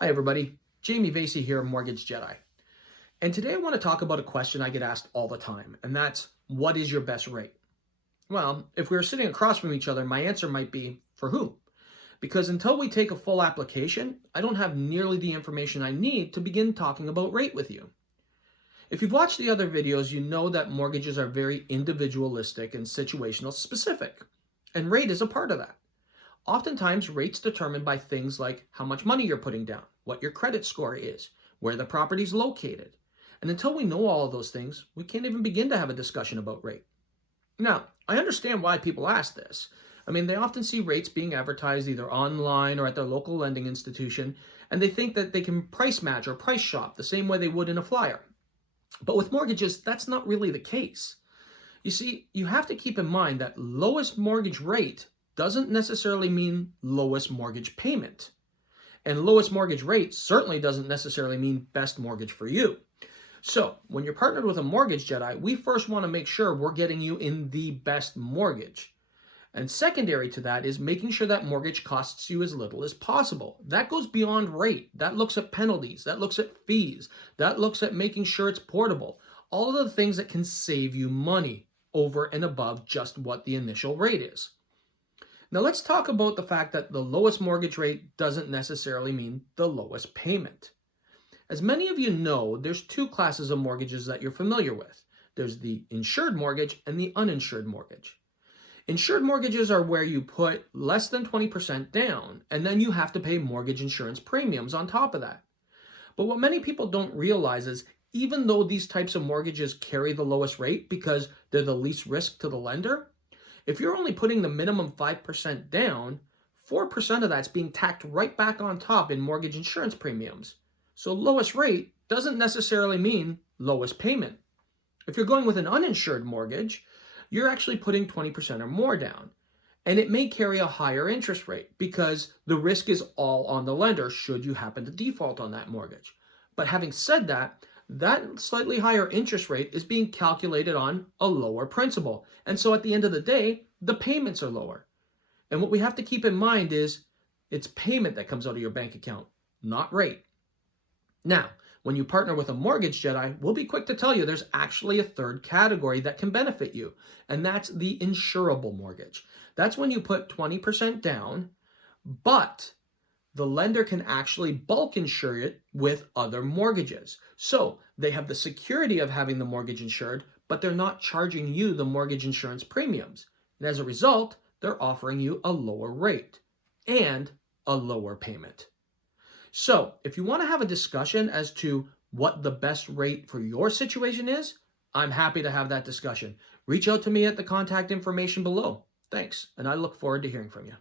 Hi everybody, Jamie Vasey here, Mortgage Jedi. And today I want to talk about a question I get asked all the time, and that's, what is your best rate? Well, if we were sitting across from each other, my answer might be, for whom? Because until we take a full application, I don't have nearly the information I need to begin talking about rate with you. If you've watched the other videos, you know that mortgages are very individualistic and situational specific, and rate is a part of that. Oftentimes, rates determined by things like how much money you're putting down, what your credit score is, where the property's located. And until we know all of those things, we can't even begin to have a discussion about rate. Now, I understand why people ask this. I mean, they often see rates being advertised either online or at their local lending institution, and they think that they can price match or price shop the same way they would in a flyer. But with mortgages, that's not really the case. You see, you have to keep in mind that lowest mortgage rate doesn't necessarily mean lowest mortgage payment. And lowest mortgage rate certainly doesn't necessarily mean best mortgage for you. So when you're partnered with a Mortgage Jedi, we first want to make sure we're getting you in the best mortgage. And secondary to that is making sure that mortgage costs you as little as possible. That goes beyond rate. That looks at penalties. That looks at fees. That looks at making sure it's portable. All of the things that can save you money over and above just what the initial rate is. Now let's talk about the fact that the lowest mortgage rate doesn't necessarily mean the lowest payment. As many of you know, there's two classes of mortgages that you're familiar with. There's the insured mortgage and the uninsured mortgage. Insured mortgages are where you put less than 20% down, and then you have to pay mortgage insurance premiums on top of that. But what many people don't realize is even though these types of mortgages carry the lowest rate because they're the least risk to the lender, if you're only putting the minimum 5% down, 4% of that's being tacked right back on top in mortgage insurance premiums. So lowest rate doesn't necessarily mean lowest payment. If you're going with an uninsured mortgage, you're actually putting 20% or more down. And it may carry a higher interest rate because the risk is all on the lender should you happen to default on that mortgage. But having said that, that slightly higher interest rate is being calculated on a lower principal. And so at the end of the day, the payments are lower. And what we have to keep in mind is it's payment that comes out of your bank account, not rate. Now, when you partner with a Mortgage Jedi, we'll be quick to tell you there's actually a third category that can benefit you, and that's the insurable mortgage. That's when you put 20% down, but the lender can actually bulk insure it with other mortgages. So they have the security of having the mortgage insured, but they're not charging you the mortgage insurance premiums. And as a result, they're offering you a lower rate and a lower payment. So if you want to have a discussion as to what the best rate for your situation is, I'm happy to have that discussion. Reach out to me at the contact information below. Thanks, and I look forward to hearing from you.